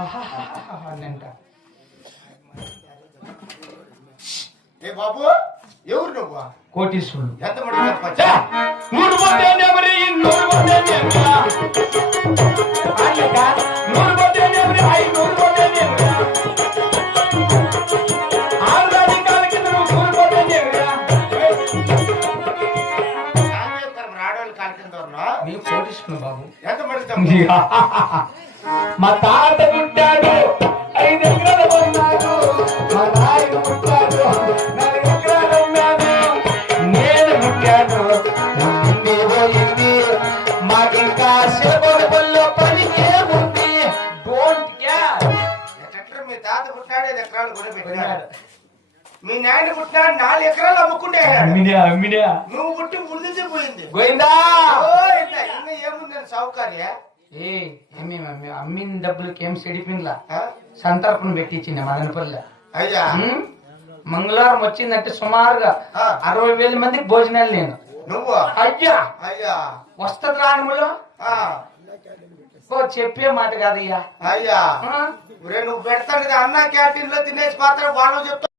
అంట. ఏ బాబు ఎవరు నువ్వు? కోటీశ్వరుడు. ఎంత మంది చెప్పచ్చా? రాడోళ్ళు కాల్కిందన్నా మేము కోటీశ్వరుడు బాబు. ఎంత మంది చెప్ప? మా తాత పుట్టాడు 5 ఎకరాలు కొన్నాడు, మా నాయన పుట్టాడు 4 ఎకరాలు అన్నాడు, నేను పుట్టాడు పుట్టింది పోయింది, మాకింకా సేపల పనిలో పని ఏముంది. Don't care. ఎట్లా మీ తాత పుట్టాడు 5 ఎకరాలు కూడా పెట్టాడు, మీ నాయన పుట్టినాడు 4 ఎకరాలు అమ్ముకుంటే అమ్మినా నువ్వు పుట్టి ముడిదించి పోయింది. గోయిందా. ఇంకా ఏముంది సౌకర్య? అమ్మిన డబ్బులకి ఏం సెడిపిండ్లా సంతర్పణ పెట్టించింది మదనపల్లి. అయ్యా మంగళవారం వచ్చిందంటే సుమారుగా 60,000 మందికి భోజనాలు నేను. నువ్వు అయ్యా అయ్యా వస్తది రానుములో చెప్పే మాట కాదయ్యా. అయ్యా నువ్వు పెడతాను కదా అన్న క్యాంటీన్ లో తినేసి పాత్ర వాళ్ళు చెప్తా